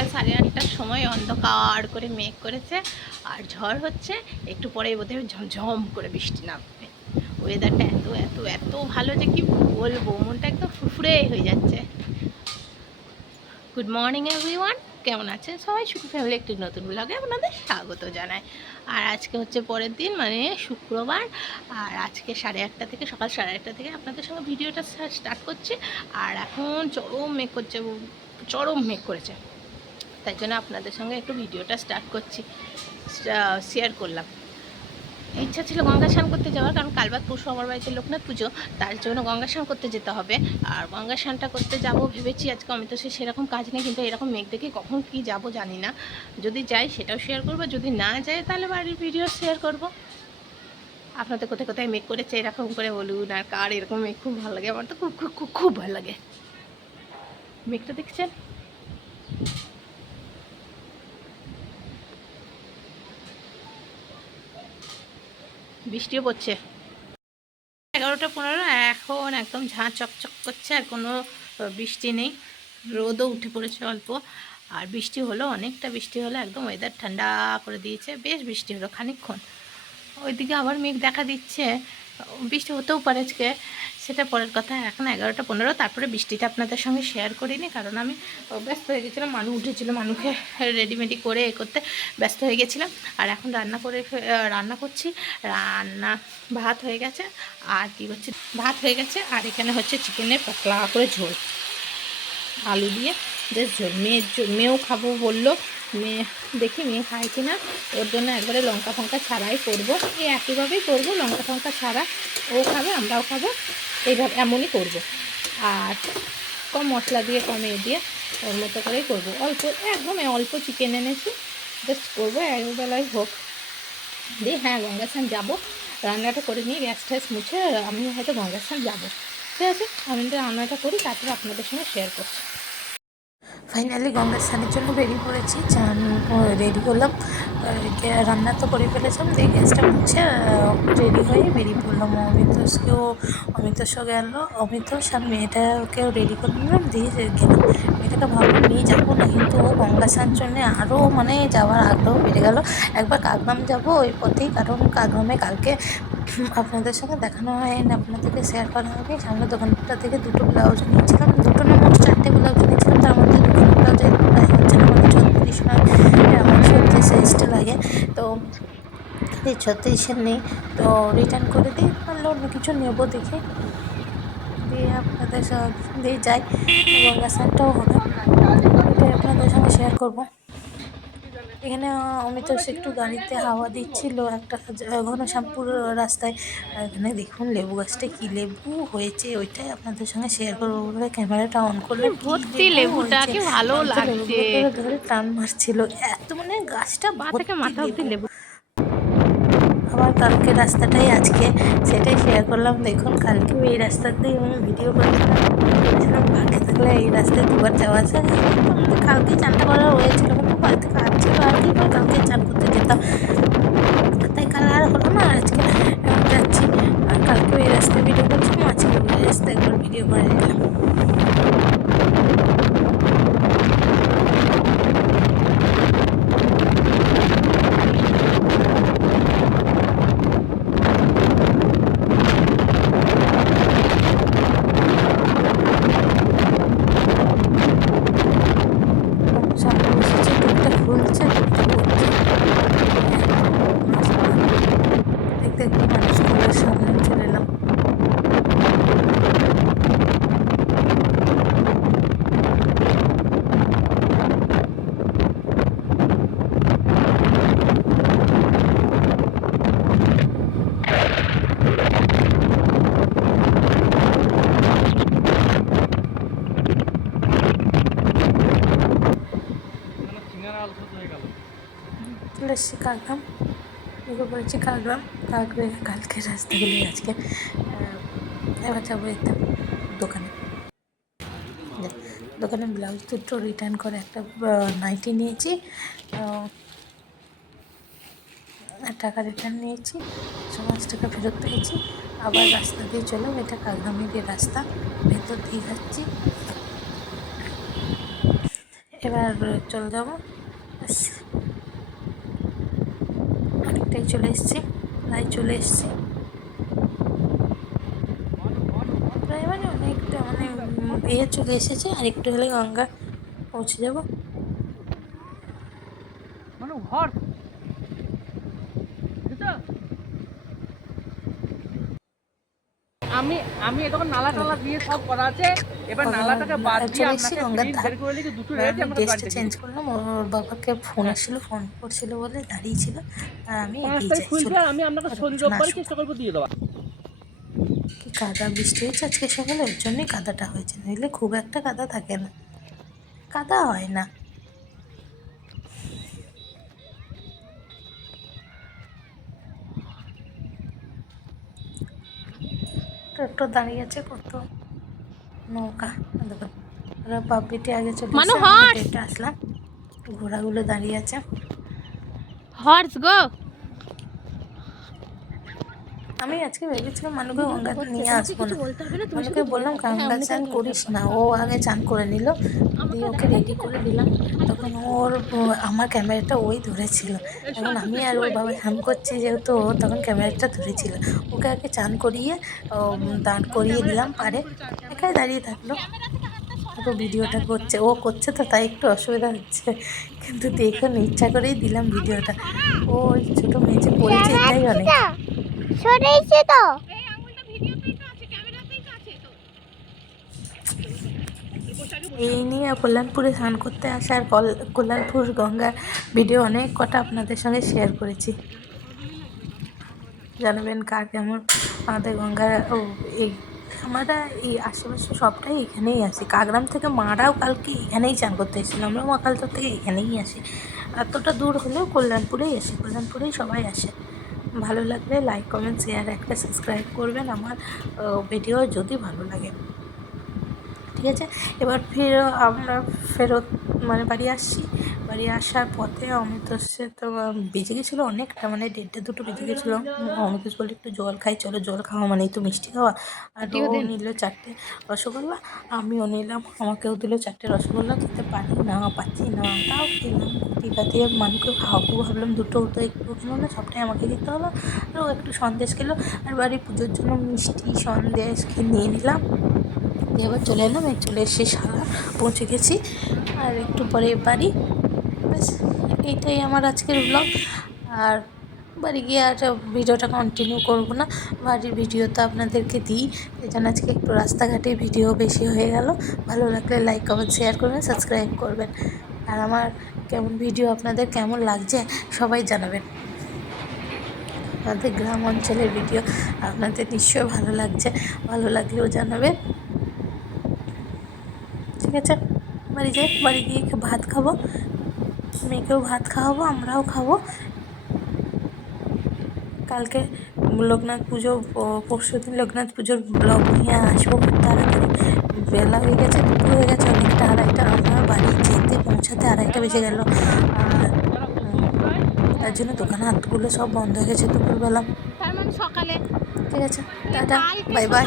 সকাল 8:30টার সময় অন্ধকার করে মেঘ করেছে আর ঝড় হচ্ছে। একটু পরেই বোধহয় ঝমঝম করে বৃষ্টি নামবে। ওয়েদারটা এত এত এত ভালো যে কি বলবো, মনটা একদম ফুরফুরে হয়ে যাচ্ছে। গুড মর্নিং এভরিওয়ান, কেমন আছেন সবাই? সুখী ফ্যামিলি একটি নতুন ব্লগে আপনাদের স্বাগত জানাই। আর আজকে হচ্ছে পরের দিন, মানে শুক্রবার। আর আজকে 8:30 থেকে, সকাল 8:30 থেকে আপনাদের সঙ্গে ভিডিওটা স্টার্ট করছি। আর এখন চরম মেঘ করছে, চরম মেঘ করেছে, তাই জন্য আপনাদের সঙ্গে একটু ভিডিওটা স্টার্ট করছি, শেয়ার করলাম। ইচ্ছা ছিল গঙ্গা স্নান করতে যাওয়ার, কারণ কাল বাদ পরশু আমার বাড়িতে লোকনাথ পুজো, তার জন্য গঙ্গা স্নান করতে যেতে হবে। আর গঙ্গা স্নানটা করতে যাব ভেবেছি আজকে। আমি তো সেরকম কাজ নেই, কিন্তু এরকম মেঘ দেখে কখন কি যাব জানি না। যদি যাই সেটাও শেয়ার করব, যদি না যাই তাহলে বাড়ির ভিডিও শেয়ার করব। আপনাদের কোথায় কোথায় মেঘ করেছে এরকম করে বলুন। আর কার এরকম মেঘ খুব ভালো লাগে? আমার তো খুব খুব খুব খুব ভালো লাগে। মেঘটা দেখছেন? বৃষ্টিও পড়ছে। 11:15, এখন একদম ঝাঁ চকচক করছে, আর কোনো বৃষ্টি নেই। রোদও উঠে পড়েছে অল্প। আর বৃষ্টি হলো, অনেকটা বৃষ্টি হলো, একদম ওয়েদার ঠান্ডা করে দিয়েছে। বেশ বৃষ্টি হলো খানিকক্ষণ। ওইদিকে আবার মেঘ দেখা দিচ্ছে, বৃষ্টি হতেও পারে আজকে, সেটা পরের কথা। এখন 11:15, তারপরে বৃষ্টিটা আপনাদের সঙ্গে শেয়ার করিনি, কারণ আমি ব্যস্ত হয়ে গেছিলাম। মানু উঠেছিল, মানুকে রেডিমেডি করে এ করতে ব্যস্ত হয়ে গেছিলাম। আর এখন রান্না করছি। রান্না ভাত হয়ে গেছে, আর কি করছি, ভাত হয়ে গেছে, আর এখানে হচ্ছে চিকেনের পাতলা করে ঝোল, আলু দিয়ে বেশ ঝোল। মেয়েও খাবো বললো। দেখি মেয়ে খায় কি না, ওর জন্য একবারে লঙ্কা ফঙ্কা ছাড়াই করবো। এই একইভাবেই করবো, লঙ্কা ফঙ্কা ছাড়া। ও খাবে, আমরাও খাবো, এইভাবে এমনই করব। আর কম মশলা দিয়ে, কম দিয়ে ওর মতো করেই করবো। একদম অল্প চিকেন এনেছি, জাস্ট করবো একবেলায় হোক দিয়ে। হ্যাঁ, গঙ্গা স্নান যাবো, রান্নাটা করে নিয়ে গ্যাস ট্যাস মুছে আমি হয়তো গঙ্গা স্নান যাবো। ঠিক আছে, আমি রান্নাটা করি, তারপরে আপনাদের সঙ্গে শেয়ার করছি। ফাইনালি গঙ্গা স্নানের জন্য বেরিয়ে পড়েছি, চান রেডি হলাম, রান্না তো করে ফেলেছিলাম, দিয়ে গ্যাসটা মুছে রেডি হয়ে বেরিয়ে পড়লাম। অমিতোষ গেল, অমিতোষ আর মেয়েটাকেও রেডি করে নিলাম, দিয়ে গেলাম। মেয়েটাকে ভাবলাম নিয়ে যাবো না, কিন্তু ও গঙ্গা স্নান জন্যে আরও মানে যাওয়ার আগ্রহ বেড়ে গেল। একবার কাকগ্রাম যাবো ওই পথেই, কারণ কাকগ্রামে কালকে আপনাদের সঙ্গে দেখানো হয়নি, আপনাদেরকে শেয়ার করা হবে। সামনে দোকানটা থেকে দুটো ব্লাউজ নিয়েছিলাম, দুটো না মোট 4টে ব্লাউজ নিয়েছিলাম, তার মধ্যে দুটো ব্লাউজের প্রায় হচ্ছে না, মানে 36 নয়, আমার 36 সাইজটা লাগে। তো এই 36-এর নেই, তো রিটার্ন করে দিই, তাহলে অন্য কিছু নেবো দেখে। দিয়ে আপনাদের দিয়ে যাই, গঙ্গা স্নানটাও হবে, এটাই আপনাদের সঙ্গে শেয়ার করবো। এখানে অমিতোষ একটু গাড়িতে হাওয়া দিচ্ছিল একটা ঘনশ্যামপুর রাস্তায়। আর এখানে দেখুন লেবু গাছটা কি লেবু হয়েছে, ওইটাই আপনাদের সঙ্গে শেয়ার করবো বলে ক্যামেরাটা অন করলে ভর্তি লেবু লেবুটা, হয়েছে। কি ভালো আমি তো লাগছে। লেবুগুলো ধরে ধরে টান মারছিল, এত মানে গাছটা পা থেকে ভর্তি মাথা অব্দি লেবু। লেবু। আবার কালকে রাস্তাটাই আজকে, সেটাই শেয়ার করলাম। দেখুন কালকেও এই রাস্তাতেই আমি ভিডিও করেছিলাম, ফাঁকে থাকলে এই রাস্তায় দুবার যাওয়া আসা। আমাদের কালকেই চানটা করার হয়েছিল, কিন্তু বাড়িতে কাজ ছিল আর কি করে কালকে চান করতে যেতাম, তাই কাল আর হলো না। আজকে এখন যাচ্ছি, আর কালকেও এই রাস্তায় ভিডিও করছিলাম, আজকে ওই রাস্তায় একবার ভিডিও করে নিলাম। সামনে বসেছে, টুকটা খুলছে, টুকটা করছে, দেখতে দেখতে মানুষ স্কুলের সামনে চলে এলাম। চলে এসেছি কাকগ্রাম, ঢুকে পড়েছি কাকগ্রাম। কালকের রাস্তাগুলি আজকে। এবার যাবো এতে দোকানে, দোকানে ব্লাউজ দুটো রিটার্ন করে একটা নাইটি নিয়েছি, টাকা রিটার্ন নিয়েছি, 5 টাকা ফেরত পেয়েছি। আবার রাস্তা দিয়ে চললাম, এটা কাকগ্রামের রাস্তা, ভেতর দিয়ে যাচ্ছি। এবার চলে যাবো। ব্যাস, অনেকটাই চলে এসেছি, প্রায় চলে এসেছি, প্রায় মানে অনেকটা মানে চলে এসেছে। আর একটু হলে গঙ্গা পৌঁছে যাবো। আমি আমি তখন নালা টালা দিয়ে সব করা আছে। এবার নালাটাকে বাদ দিয়ে চলে এসেছি আপনাকে গঙ্গার ফিটিং ধার। বের করে লিখে দুটো এবার রেখে আমি আমাকে ড্রেসটা বাড়িতে চেঞ্জ গেছি। করলাম, ওর বাবাকে ফোন হ্যাঁ, এসেছিলো, ফোন করছিল বলে দাঁড়িয়েছিল, আর আমি 5 এগিয়ে তারিখ যাই খুলছে চলে, আর আমি আপনাকে ওর শনি পিছনে রোববারই আসুক। চেষ্টা করবো দিয়ে দেওয়া। কি কাদা বৃষ্টি হয়েছে আজকে সকালে, ওর জন্যই কাদাটা হয়েছে, নইলে খুব একটা কাদা থাকে না, কাদা হয় না। টোটো দাঁড়িয়ে আছে, কত নৌকা, দেখুন ওরা পাবলিটি আগে চলে মানু এসে, আমি হর্স হেঁটে হেঁটে আসলাম, ঘোড়াগুলো দাঁড়িয়ে আছে। হর্স গো। আমি আজকে ভেবেছিলাম মানুকে গঙ্গাতে নিয়ে আসবো না, বলতে হবে না, তুমি মানুকে শুধু ধরে বললাম থাকবে। হ্যাঁ, গঙ্গা অমনি চান করে ধরে করিস থাকবে। না, ও আগে চান করে নিল, দিয়ে ওকে রেডি করে দিলাম। তখন আমার ক্যামেরাটা ওই ধরেছিল, এখন আমি আর ওর বাবা স্নান করছি যেহেতু, ও তখন ক্যামেরাটা ধরেছিল। ওকে আগে চান করিয়ে দাঁড় করিয়ে দিলাম পারে, একাই দাঁড়িয়ে থাকলো, আর ও ভিডিওটা করছে, ও করছে তো তাই একটু অসুবিধা হচ্ছে, কিন্তু দেখুন ইচ্ছা করেই দিলাম ভিডিওটা। ও ওই ছোটো মেয়ে যে পড়েছে এটাই অনেক। সরেছে তো। এই নিয়ে কল্যাণপুরে স্নান করতে আসার কল্যাণপুর গঙ্গার ভিডিও অনেক কটা আপনাদের সঙ্গে শেয়ার করেছি, জানাবেন কার কেমন। আমাদের গঙ্গা এই আমরা এই আশেপাশে সবটাই এখানেই আসি, কাকগ্রাম থেকে মারাও কালকে এখানেই চান করতে এসেছিলো, আমরা মাকালতর থেকে এখানেই আসি, এতটা দূর হলেও কল্যাণপুরেই আসি, কল্যাণপুরেই সবাই আসে। ভালো লাগলে লাইক কমেন্ট শেয়ার একটা সাবস্ক্রাইব করবেন আমার ভিডিও যদি ভালো লাগে, ঠিক আছে। এবার আমরা ফেরত মানে বাড়ি আসছি, বাড়ি আসার পথে অমিতোষ তো বেজে গেছিলো অনেকটা, মানে 1:30-2 বেজে গেছিলো। অমিতোষ বলে একটু জল খাই, চলো জল খাওয়া মানেই তো মিষ্টি খাওয়া, আর ও নিল 4টে রসগোল্লা, আমিও নিলাম, আমাকেও দিল 4টে রসগোল্লা, খেতে পারি না পাচ্ছি না, তাও খেলাম ঠিক আছে। মানুষকে খাওয়াবো ভাবলাম, দুটো তো একটু খেলো না, সবটাই আমাকে খেতে হলো। আর ও একটু সন্দেশ খেলো, আর বাড়ি পুজোর জন্য মিষ্টি সন্দেশ নিয়ে নিলাম, দিয়ে এবার চলে এলাম, চলে এসে সারা পৌঁছে গেছি, আর একটু পরে বাড়ি। ব্যাস, এইটাই আমার আজকের ব্লগ। আর বাড়ি গিয়ে আর ভিডিওটা কন্টিনিউ করবো না, বাড়ির ভিডিও তো আপনাদেরকে দিই, এই জন্য আজকে একটু রাস্তাঘাটে ভিডিও বেশি হয়ে গেল। ভালো লাগলে লাইক কমেন্ট শেয়ার করবেন, সাবস্ক্রাইব করবেন, আর আমার কেমন ভিডিও আপনাদের কেমন লাগছে সবাই জানাবেন। আমাদের গ্রাম অঞ্চলের ভিডিও আপনাদের নিশ্চয়ই ভালো লাগছে, ভালো লাগলেও জানাবেন, ঠিক আছে। বাড়ি যাই, বাড়ি গিয়ে ভাত খাবো, মেয়েকেও ভাত খাওয়াবো, আমরাও খাবো। কালকে লোকনাথ পুজো, পরশু দিন লোকনাথ পুজোর ব্লগ নিয়ে আসবো খুব তাড়াতাড়ি। বেলা হয়ে গেছে, দুপুর হয়ে গেছে অনেকটা, 2:30, আমার বাড়ি যেতে পৌঁছাতে 2:30 বেজে গেল, আর তার জন্য দোকান হাতগুলো সব বন্ধ হয়ে গেছে দুপুরবেলা, তার মানে সকালে, ঠিক আছে। Tata, bye bye.